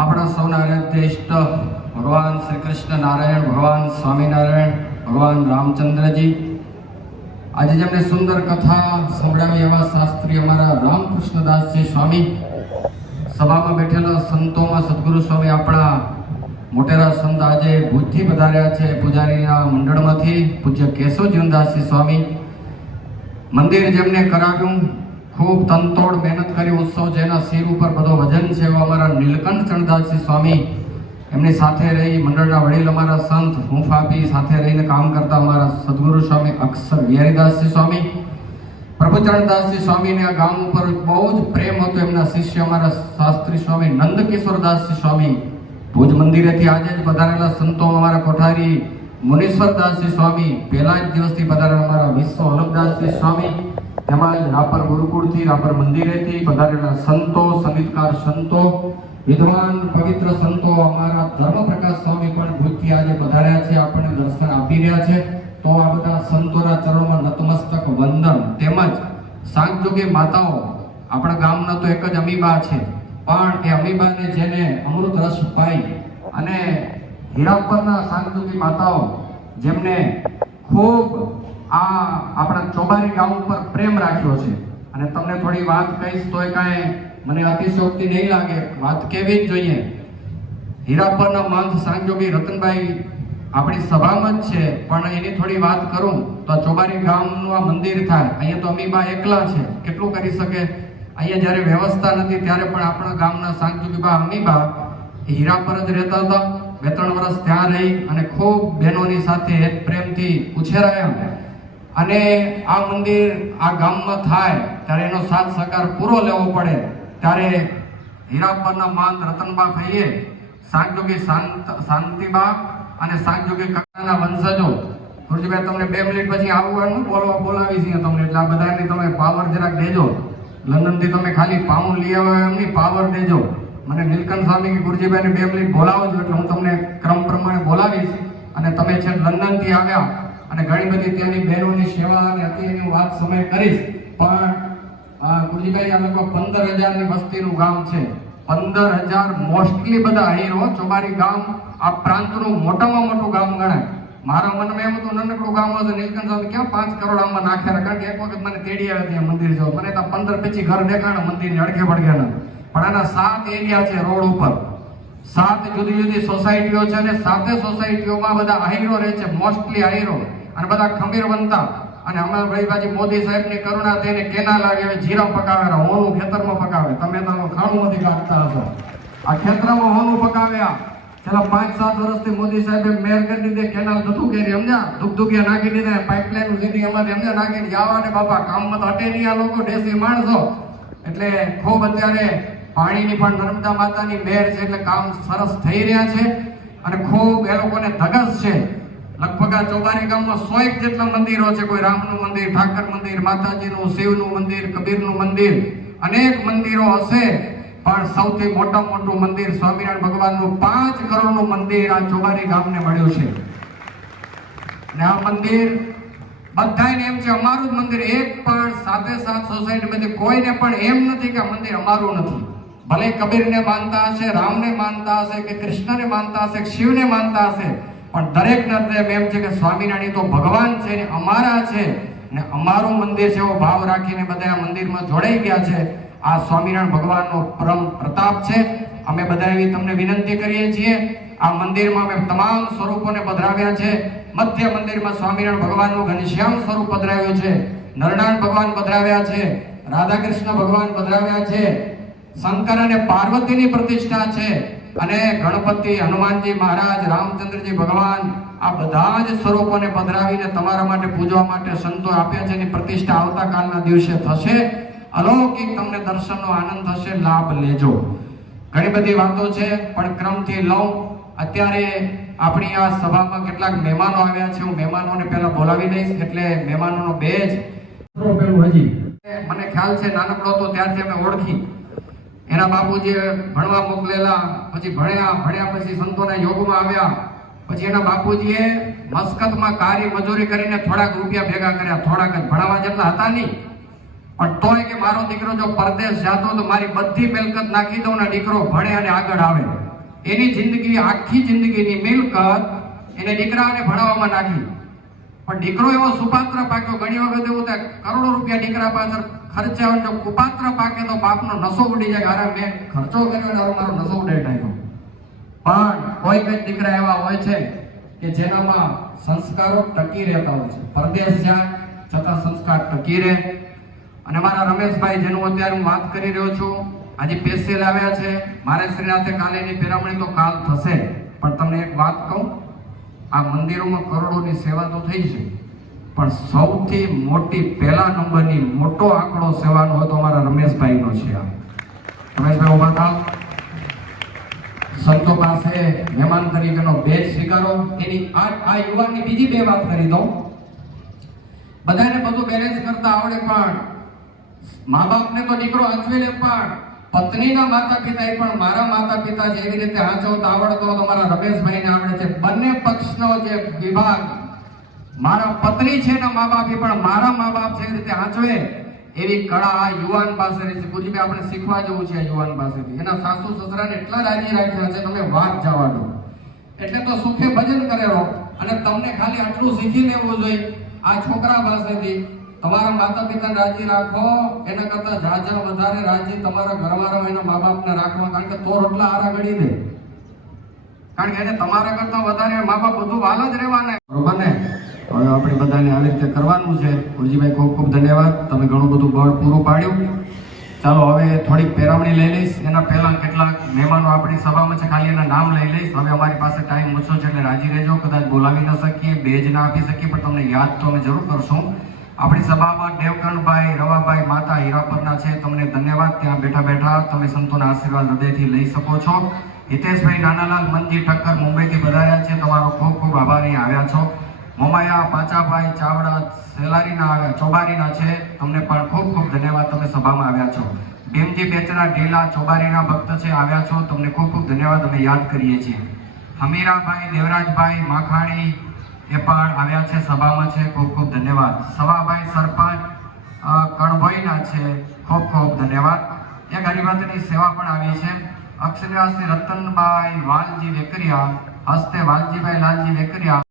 આપણા સૌના આરાધ્ય ઇષ્ટ ભગવાન શ્રી કૃષ્ણ નારાયણ, ભગવાન સ્વામિનારાયણ, ભગવાન રામચંદ્રજી. આજે જેમને સુંદર કથા સંભળાવી એવા શાસ્ત્રી અમારા રામકૃષ્ણદાસજી સ્વામી, સભામાં બેઠેલા સંતોમાં સદગુરુ સ્વામી આપણા મોટેરા સંત આજે ભૂજથી પધાર્યા છે પૂજારીના મંડળમાંથી, પૂજ્ય કેશવ જીવનદાસજી સ્વામી. મંદિર જેમને કરાવ્યું ખૂબ તનતોડ મહેનત કરી ઉત્સવ જેના શિર ઉપર બધો વજન છે. એવા અમારા નીલકંઠ ચણદાસજી સ્વામી એમની સાથે રહી. મંડળના વડીલ અમારા સંત હુંફાપી સાથે રહીને કામ કરતા અમારા સદગુરુ સ્વામી અક્ષર વિહારીદાસજી સ્વામી પ્રભુચરણદાસજી સ્વામીને આ ગામ ઉપર બહુ જ પ્રેમ હતો. એમના શિષ્ય અમારા શાસ્ત્રી સ્વામી નંદકિશોરદાસજી સ્વામી ભુજ મંદિરેથી આજે જ પધારેલા સંતો અમારા કોઠારી મુનીશ્વરદાસજી સ્વામી, પહેલા જ દિવસથી પધારેલા અમારા વિશ્વ અલગદાસજી સ્વામી તેમજ રાપર ગુરુકુળથી, રાપર મંદિરેથી પધારેલા સંતો, સંગીતકાર સંતો, વિદ્વાન, પવિત્ર સંતો અમારા ધર્મપ્રકાશ સ્વામી પણ ભુજથી આજે પધાર્યા છે, આપણને દર્શન આપી રહ્યા છે. તો આ બધા સંતોના ચરણોમાં નતમસ્તક, વંદન તેમજ સાંગજોગી માતાઓ, આપણા ગામના તો એક જ અમીબા છે, પણ એ અમીબાને જેને અમૃત રસ પાઈ અને હીરાપરના સાંજોગી માતાઓ, જેમને ખૂબ આ આપણા ચોબારી ગામ ઉપર પ્રેમ રાખ્યો છે. અને તમને થોડી વાત કહીશ તોય કાંઈ મને અતિશયોક્તિ નહીં લાગે. વાત કેવી જ જોઈએ. હીરાપરના મંથ સાંજોગી રતનભાઈ આપણી સભામાં જ છે. પણ એની થોડી વાત કરું તો ચોબારી ગામનું આ મંદિર થાય. અહીંયા તો અમીબા એકલા છે. કેટલું કરી શકે? અહીંયા જ્યારે વ્યવસ્થા નથી, ત્યારે પણ આપણા ગામના સાંગજોગીબા અમીબા હીરા પર જ રહેતા હતા. બે ત્રણ વર્ષ ત્યાં રહી અને ખૂબ બહેનોની સાથે પ્રેમથી ઉછેરાયા. અને આ મંદિર આ ગામમાં થાય, ત્યારે એનો સાથ સહકાર પૂરો લેવો પડે. ત્યારે હીરાપરના માન રતનબા ભાઈએ સાંગજોગી શાંત, શાંતિબા અને સાંગજોગી કાકાના વંશજો. ગુરુજીભાઈ, તમને બે મિનિટ પછી આવવાનું, બોલવા બોલાવી છીએ તમને, એટલે આ બધાને તમે પાવર જરાક દેજો. લંડનથી તમે ખાલી પાઉન્ડ લઈ આવ્યો એમની પાવર દેજો. મને નીલકંઠ સ્વામી કે ગુરુજીભાઈને બે મિનિટ બોલાવો છો એટલે હું તમને ક્રમ પ્રમાણે બોલાવીશ. અને તમે છે લંડનથી આવ્યા અને ઘણી બધી ત્યાંની બહેનોની સેવા અને અત્યારની વાત સમય કરીશ. પણ આ આ લગભગ પંદર હજારની વસ્તીનું ગામ છે. પંદર હજાર મોસ્ટલી બધા હીરો, ચોબારી ગામ, આ પ્રાંતનું મોટામાં મોટું ગામ ગણાય. મારા મનમાં એમ હતું, નાનકડું ગામ હશે, નીલકંઠ સ્વામી ક્યાં પાંચ કરોડ આમાં નાખ્યા કારણ કે એક વખત મને તેડી આવે ત્યાં મંદિર જો મને ત્યાં પંદર પછી ઘર દેખાણ, મંદિરની અડખે પડગ્યાના પણ આના સાત એરિયા છે રોડ ઉપર. સાત જુદી જુદી સોસાયટીઓ છે અને સાતે સોસાયટીઓમાં બધા આહીરો રહે છે, મોસ્ટલી આહીરો અને બધા ખમીર બનતા અને અમારા ભાઈ મોદી સાહેબની કરુણા થઈને કેના લાગે જીરા પકાવેલા હોનું ખેતરમાં પકાવે. તમે તો ખાણું નથી કાઢતા હશો. આ ખેતરમાં હોનું પકાવ્યા. છેલ્લા પાંચ સાત વર્ષથી મોદી સાહેબે મેર કરી દીધે, કેનાલ ધુતું કરી સમજ્યા? ધુકધુકિયા નાખી દીધા પાઇપલાઇન સીધી એમાંથી, સમજ્યા? નાખીને જાવા ને બાપા કામમાં તો હટે નહીં આ લોકો, દેશી માણસો. એટલે ખૂબ અત્યારે પાણીની પણ નર્મદા માતાની મેર છે, એટલે કામ સરસ થઈ રહ્યા છે. અને ખૂબ એ લોકોને ધગસ છે. લગભગ આ ચોબારી ગામમાં સો એક જેટલા મંદિરો છે. કોઈ રામનું મંદિર, ઠાકર મંદિર, માતાજીનું, શિવનું મંદિર, કબીરનું મંદિર, અનેક મંદિરો હશે. પણ સૌથી મોટા મોટું મંદિર સ્વામિનારાયણ ભગવાનનું પાંચ કરોડનું મંદિર આ ચોબારી ગામને મળ્યું છે. ને આ મંદિર બધાને એમ છે, અમારું જ મંદિર એક પણ સાથે સાથ સોસાયટી બધી, કોઈને પણ એમ નથી કે મંદિર અમારું નથી. ભલે કબીરને માનતા હશે, રામને માનતા હશે, કે કૃષ્ણને માનતા હશે, કે શિવને માનતા હશે પણ દરેક નર્દેવ એમ છે કે સ્વામિનારાયણ તો ભગવાન છે ને અમારા છે ને અમારું મંદિર છે એવો ભાવ રાખીને બધા આ મંદિરમાં જોડાઈ ગયા છે. આ સ્વામિનારાયણ ભગવાનનો પરમ પ્રતાપ છે. અમે બધા એવી તમને વિનંતી કરીએ છીએ, આ મંદિરમાં અમે તમામ સ્વરૂપોને પધરાવ્યા છે. મધ્ય મંદિરમાં સ્વામિનારાયણ ભગવાનનું ઘનશ્યામ સ્વરૂપ પધરાવ્યું છે. નરનારાયણ ભગવાન પધરાવ્યા છે. રાધાકૃષ્ણ ભગવાન પધરાવ્યા છે. શંકર અને પાર્વતીની પ્રતિષ્ઠા છે. અને ગણપતિ હનુમાનજી મહારાજ રામચંદ્રજી ભગવાન આ બધા જ સ્વરૂપોને પધરાવીને તમારા માટે પૂજવા માટે સંતો આપ્યા છે એની પ્રતિષ્ઠા આવતાકાલના દિવસે થશે. અલૌકિક તમને દર્શનનો આનંદ થશે લાભ લેજો. ઘણી બધી વાતો છે પણ ક્રમથી લઉં. અત્યારે આપણી આ સભામાં કેટલાક મહેમાનો આવ્યા છે હું મહેમાનોને પહેલા બોલાવી લઈશ એટલે મહેમાનોનો બેજ. પેલું હજી. મને ખ્યાલ છે નાનકડો તો ત્યારથી અમે ઓળખી. એના બાપુજીએ ભણવા મોકલેલા, પછી ભણ્યા ભણ્યા પછી સંતોના યોગમાં આવ્યા, પછી એના બાપુજીએ મસ્કતમાં કારી મજૂરી કરીને થોડાક રૂપિયા ભેગા કર્યા, થોડાક જ ભણાવવા જેટલા હતા નહીં. પણ તોય કે મારો દીકરો જો પરદેશ જાતો તો મારી બધી મિલકત નાખી દઉં ને દીકરો ભણે અને આગળ આવે. એની જિંદગી, આખી જિંદગીની મિલકત એને દીકરાને ભણાવવામાં નાખી. પણ દીકરો એવો સુપાત્ર પાક્યો, ઘણી વખત એવું થાય, કરોડો રૂપિયા દીકરા પાછળ ખર્ચા જો કુપાત્ર પાકે તો બાપનો નસો ઉડી જાય. અરે મેં ખર્ચો કર્યો ને મારો નસો ઉડાઈ નાખ્યો. પણ કોઈ કઈ દીકરા એવા હોય છે કે જેનામાં સંસ્કારો ટકી રહેતા હોય છે. પરદેશ જાય, છતાં સંસ્કાર ટકી રહે. અને મારા રમેશભાઈ, જેનું અત્યારે હું વાત કરી રહ્યો છું, આજે પેશિયલ આવ્યા છે. મારે શ્રીનાથે કાલે એની પેરામણી તો કાલ થશે. પણ તમને એક વાત કહું, આ મંદિરોમાં કરોડોની સેવા તો થઈ છે. પણ સૌથી મોટી પહેલા નંબરની મોટો આંકડો સેવાનો હોય તો અમારા રમેશભાઈનો છે આ. રમેશભાઈ ઊભા થાવ. સંતો પાસે મહેમાન તરીકેનો બેચ સ્વીકારો. એની આ આ યુવાનની બીજી બે વાત કરી દઉં. બધાને બધું બેલેન્સ કરતા આવડે પણ. મા બાપને તો દીકરો હચવી લે પણ. પત્નીના માતા પિતા એ પણ મારા માતા પિતા જેવી રીતે હાચવતા આવડતો તમારા મારા રમેશભાઈને આવડે છે. બંને પક્ષનો જે વિભાગ મારા પત્ની છે ને મા બાપ પણ મારા મા બાપ છે રીતે હાચવે એવી કળા આ યુવાન પાસે રહી છે. પૂજ્યભાઈ આપણે શીખવા જેવું છે યુવાન પાસેથી. એના સાસુ સસરાને એટલા રાજી રાખ્યા છે, તમે વાત જવા દો. એટલે તો સુખે ભજન કરેલો અને તમને ખાલી આટલું શીખી લેવું જોઈએ. આ છોકરા પાસેથી તમારા માતા પિતાને રાજી રાખો. એના કરતા જાજા વધારે રાજી તમારા ઘરવાળા એના મા બાપને રાખવા. કારણ કે તો રોટલા આરા ગળી દે. કારણ કે એને તમારા કરતા વધારે મા બાપ બધું વાલ જ રહેવાના. બરોબર ને? હવે આપણે બધાને આવી રીતે કરવાનું છે. ગુરુજીભાઈ ખૂબ ખૂબ ધન્યવાદ. તમે ઘણું બધું બળ પૂરું પાડ્યું. ચાલો, હવે થોડીક પેરામણી લઈ લઈશ. એના પહેલાં કેટલાક મહેમાનો આપણી સભામાં છે. ખાલી એના નામ લઈ લઈશ. હવે અમારી પાસે ટાઈમ ઓછો છે એટલે રાજી રહેજો. કદાચ બોલાવી ન શકીએ બેજ ના આપી શકીએ, પણ તમને યાદ તો અમે જરૂર કરશું. આપણી સભામાં દેવકરણભાઈ, રવાભાઈ માતા હીરાપરના છે. તમને ધન્યવાદ. ત્યાં બેઠા બેઠા તમે સંતોના આશીર્વાદ હૃદયથી લઈ શકો છો. હિતેશભાઈ નાનાલાલ મનજી ઠક્કર મુંબઈથી વધાર્યા છે. તમારો ખૂબ ખૂબ આભાર. અહીં આવ્યા છો. મોમાયા, પાચાભાઈ, ચાવડા, સેલારીના આવ્યા ચોબારીના છે. તમને પણ ખૂબ ખૂબ ધન્યવાદ તમે સભામાં આવ્યા છો. ભીમજી બેચરા ઢીલા, ચોબારીના ભક્ત છે, આવ્યા છો. તમને ખૂબ ખૂબ ધન્યવાદ અમે યાદ કરીએ છીએ. હમીરાભાઈ, દેવરાજભાઈ, માખાણી એ પણ આવ્યા છે સભામાં છે. ખૂબ ખૂબ ધન્યવાદ. સવાભાઈ સરપંચ કણભોઈના છે. ખૂબ ખૂબ ધન્યવાદ. એક હરિભક્તની સેવા પણ આવી છે. અક્ષરવાસી રતનભાઈ વાલજી વેકરિયા, હસ્તે વાલજીભાઈ લાલજી વેકરિયા.